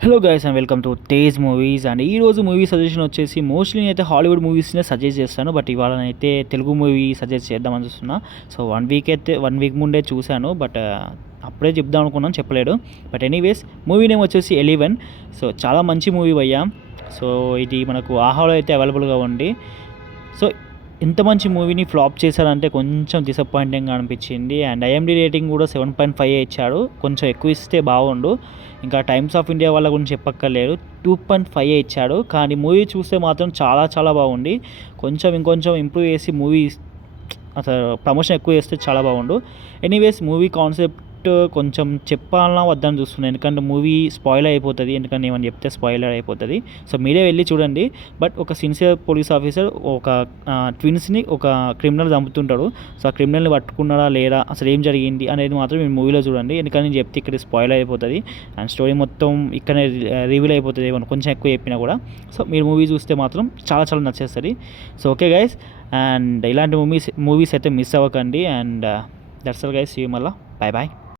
Hello guys and welcome to Tej movies. And ఈరోజు movie suggestion వచ్చేసి mostly అయితే Hollywood మూవీస్నే suggest చేస్తాను, బట్ ఇవాళ అయితే తెలుగు మూవీ సజెస్ట్ చేద్దామని చూస్తున్నా. సో వన్ వీక్ ముందే చూశాను, బట్ అప్పుడే చెప్దాం అనుకున్నాను, చెప్పలేడు. బట్ ఎనీవేస్ మూవీ నేమ్ వచ్చేసి 11. సో చాలా మంచి మూవీ భయ్యా. సో ఇది మనకు ఆహాలో అయితే అవైలబుల్గా ఉంది. సో ఇంత మంచి మూవీని ఫ్లాప్ చేశారంటే కొంచెం డిసప్పాయింటింగ్గా అనిపించింది. అండ్ ఐఎండి రేటింగ్ కూడా 7.5 ఇచ్చాడు, కొంచెం ఎక్కువ ఇస్తే బాగుండు. ఇంకా టైమ్స్ ఆఫ్ ఇండియా వాళ్ళ గురించి చెప్పక్కర్లేదు, 2.5 ఇచ్చాడు. కానీ మూవీ చూస్తే మాత్రం చాలా చాలా బాగుంది. ఇంకొంచెం ఇంప్రూవ్ చేసి మూవీ అసలు ప్రమోషన్ ఎక్కువ చేస్తే చాలా బాగుండు. ఎనీవేస్ మూవీ కాన్సెప్ట్ కొంచెం చెప్పాలన్నా వద్దని చూస్తున్నాను, ఎందుకంటే మూవీ స్పాయిలర్ అయిపోతుంది. ఎందుకంటే ఏమని చెప్తే స్పాయిలర్ అయిపోతుంది. సో మీరే వెళ్ళి చూడండి. బట్ ఒక సిన్సియర్ పోలీస్ ఆఫీసర్ ఒక ట్విన్స్ని ఒక క్రిమినల్ చంపుతుంటాడు. సో ఆ క్రిమినల్ని పట్టుకున్నాడా లేదా, అసలు ఏం జరిగింది అనేది మాత్రం మీరు మూవీలో చూడండి. ఎందుకంటే నేను చెప్తే ఇక్కడ స్పాయిలర్ అయిపోతుంది అండ్ స్టోరీ మొత్తం ఇక్కడనే రివీల్ అయిపోతుంది ఏమన్నా కొంచెం ఎక్కువ చెప్పినా కూడా. సో మీరు మూవీ చూస్తే మాత్రం చాలా చాలా నచ్చేస్తుంది. సో ఓకే గైస్, అండ్ ఇలాంటి మూవీస్ అయితే మిస్ అవ్వకండి. And that's all guys, see you మళ్ళా, బాయ్ బాయ్.